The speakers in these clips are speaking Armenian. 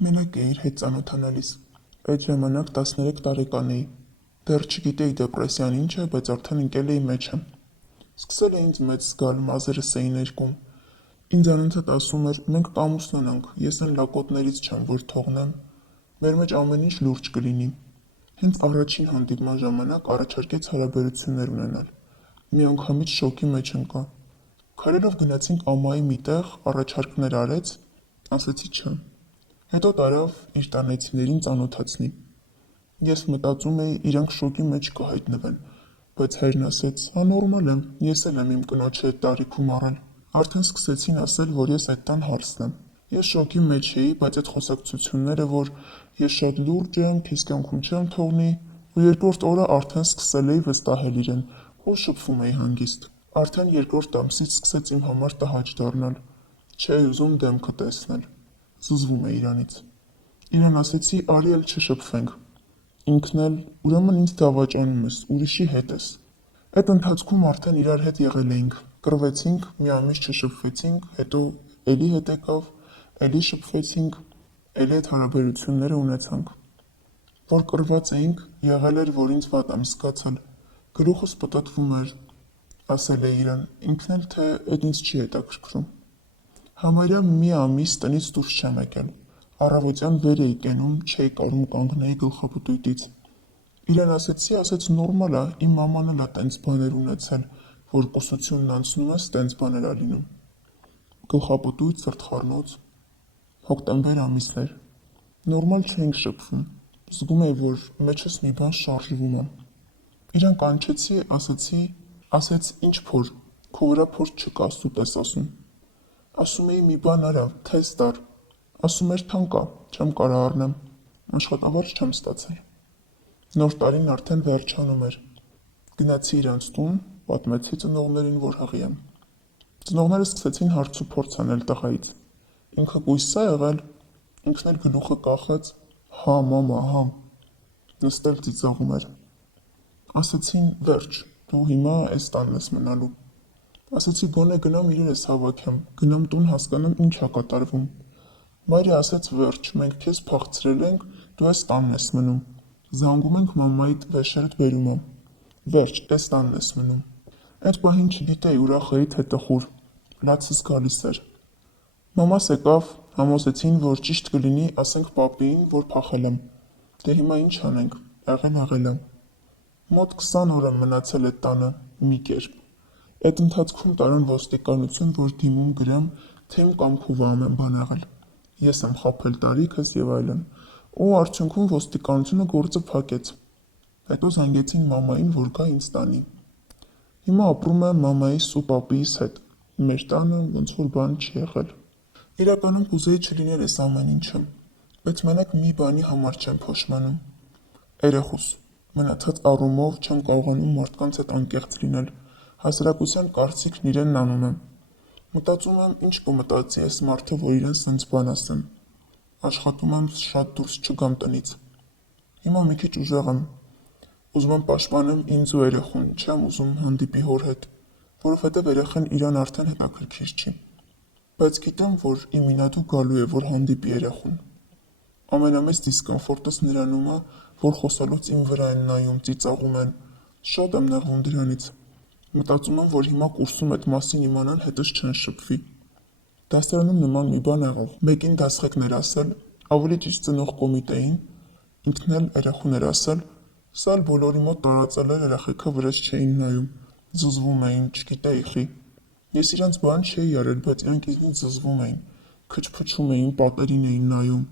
Մենակ էի իր հետ ծանոթանալիս։ Այդ ժամանակ 13 տարեկան էի։ Դեռ չգիտեի դեպրեսիան ինչ է, բայց արդեն ընկել էի մեջը։ Սկսել է ինձ մեծ զգալ, մազերս էին ներկում։ Ինձ անընդհատ ասում էր՝ մենք կամուսնանանք, ես այն լակոտներից չեմ, որ թողնեմ։ Մեր մեջ ամեն ինչ լուրջ կլինի։ Հենց առաջին հանդիպման ժամանակ առաջարկեց հարաբերություններ ունենալ։ Միանգամից շոկի մեջ ընկա։ Քայլելով գնացինք ամայի մի տեղ, առաջարկներ արեց, ասեցի չէ։ Հետո տարավ իր տանեցիներին ծանոթացնի։ Ես մտածում էի իրանք շոկի մեջ կհայտնվեն, բայց հայրն ասեց՝ հա նորմալ է, ես էլ եմ իմ կնոջի հետ տարիքում առել։ Արդեն սկսեցին ասել, որ ես այդ տան հարսն եմ։ Ես շոկի մեջ էի, բայց այդ խոսակցությունները, որ ես շատ լուրջ եմ, քեզ կյանքում չեմ թողնի, ու երկրորդ օրը արդեն սկսել էի վստահել իրեն, ու շփվում էի հանգիստ։ Արդեն երկրորդ ամսից սկսեց իմ համար տհաճ դառնալ։ Չէի ուզում դեմքը տեսնել։ Զզվում էի իրանից։ Իրան ասեցի՝ արի էլ չշփվենք։ Ինքն էլ՝ ուրեմն ինձ դավաճանում ես, ուրիշի հետ ես։ Այդ ընթացքում արդեն իրար հետ եղել էինք։ Կռվեցինք, մի ամիս չշփվեցինք, հետո էլի հետ եկավ, էլի շփվեցինք, էլի այդ հարաբերությունները ունեցանք։ Որ կռված էինք, եղել էր, որ ինձ վատ եմ զգացել։ Գլուխս պտտվում էր, ասել է իրան, ինքն էլ թե այդ ինձ չի հետաքրքրում։ Համարյա մի ամիս տնից դուրս չեմ եկել։ Առավոտյան վեր էի կենում, չէի կարում կանգնեի գլխապտույտից։ Իրան ասեց նորմալ է, իմ մաման էլ է տենց բաներ ունեցել, որ կուսությունն անցնում ես, տենց բաներ ա լինում։ Գլխապտույտ, սրտխառնոց։ Հոկտեմբեր ամիսն էր։ Նորմալ չէինք շփվում։ Զգում էի, որ մեջս մի բան շարժվում է։ Իրան կանչեցի, ասեց ինչ փոր, քո վրա փոր չկա, սուտ ես ասում։ Ասում էի մի բան արա, թեստ տար։ Ասում էր թան կա, չեմ կարա առնեմ։ Աշխատավարձ չեմ ստացել։ Նոր տարին արդեն վերջանում էր։ Գնացի իրանց տուն, պատմեցի ծնողներին, որ հղի եմ։ Ծնողները սկսեցին հարց ու փորձ անել տղայից։ Ինքը կույս է եղել, ինքն էլ գլուխը կախեց, հա մամա, հա։ Նստել ծիծաղում էր։ Ասեցին վերջ, դու հիմա էս տանն ես մնալու։ Ասեցի գոնե գնամ իրերս հավաքեմ, գնամ տուն հասկանամ ինչ ա կատարվում։ Մայրը ասեց վերջ, մենք քեզ փախցրել ենք, դու էս տանն ես մնում։ Զանգում ենք մամայիդ վեշերդ բերում եմ։ Վերջ, էս տանն ես մնում։ Այդ պահին չգիտեի ուրախ էի թե տխուր։ Լացս գալիս էր։ Մամաս եկավ, համոզեցին, որ ճիշտ կլինի, ասենք պապիին, որ փախել եմ։ Դե հիմա ինչ անենք, եղել է։ Մոտ 20 օր եմ մնացել այդ տանը, մի կերպ։ Այդ ընթացքում տարան ոստիկանություն, որ դիմում գրեմ, թե իմ կամքով ամեն բան եղել։ Ես եմ խաբել տարիքս եւ այլն։ Ու արդյունքում ոստիկանությունը գործը փակեց։ Հետո զանգեցին մամային, որ գա ինձ տանի։ Հիմա ապրում եմ մամայիս ու պապիս հետ։ Մեր տանը ոնց որ բան չի եղել։ Իրականում կուզեի չլիներ այս ամեն ինչը, բայց մենակ մի բանի համար չեմ փոշմանում։ Երեխուս։ Մնացած առումով չեմ կարողանում մարդկանց հետ անկեղծ լինել։ Հասարակության կարծիքն իրենն անում եմ։ Մտածում եմ, ինչ կմտածի այս մարդը, որ իրեն սենց բան ասեմ։ Աշխատում եմ շատ դուրս չգամ տնից։ Հիմա մի քիչ ուժեղ եմ։ Ուզում եմ պաշտպանեմ ինձ ու երեխուն, չեմ ուզում հանդիպի հոր հետ, որովհետև երեխան իրան արդեն հետաքրքիր չի։ Բայց գիտեմ, որ իմ ինատու գալու է, որ հանդիպի երեխուն։ Ամենամեծ դիսկոմֆորտս նրանում է, որ խոսալուց իմ վրա են նայում, ծիծաղում են։ Շատ եմ նեղվում դրանից։ Մտածում եմ, որ հիմա կուրսում այդ մասին իմանան, հետս չեն շփվի։ Դասարանում նման մի բան եղավ։ Մեկին դասղեկն էր ասել, ավելի ճիշտ ծնող կոմիտեին, ինքն էլ երեխուն էր ասել, սա էլ բոլորի մոտ տարածել էր, երեխեքը վրեժ չէին նայում, զզվում էին, չգիտեի խի։ Ես իրանց բան չէի արել, բայց իրանք ինձնից զզվում էին, քչփչում էին, պատերին էին նայում։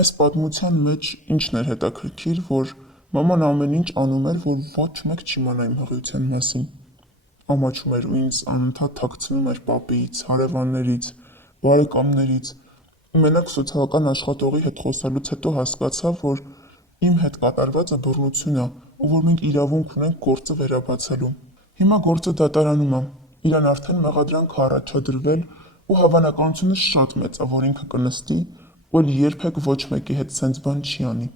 Այս պատմության մեջ ինչն էր հետաքրքիր, որ մաման ամեն ինչ անում էր, որ ոչ մեկ չիմանա իմ հղիության մասին։ Ամաչում էր ու ինձ անընդհատ թաքցնում էր պապիից, հարևաններից, բարեկամներից։ Մենակ սոցիալական աշխատողի հետ խոսալուց հետո հասկացա, որ իմ հետ կատարվածը բռնություն է, ու որ մենք իրավունք ունենք գործը վերաբացելու։ Հիմա գործը դատարանում է։ Իրան արդեն մեղադրանք է առաջադրվել ու հավանականությունը շատ մեծ է, որ ինքը կնստի, ու երբեք ոչ մեկի հետ սենց բան չի անի։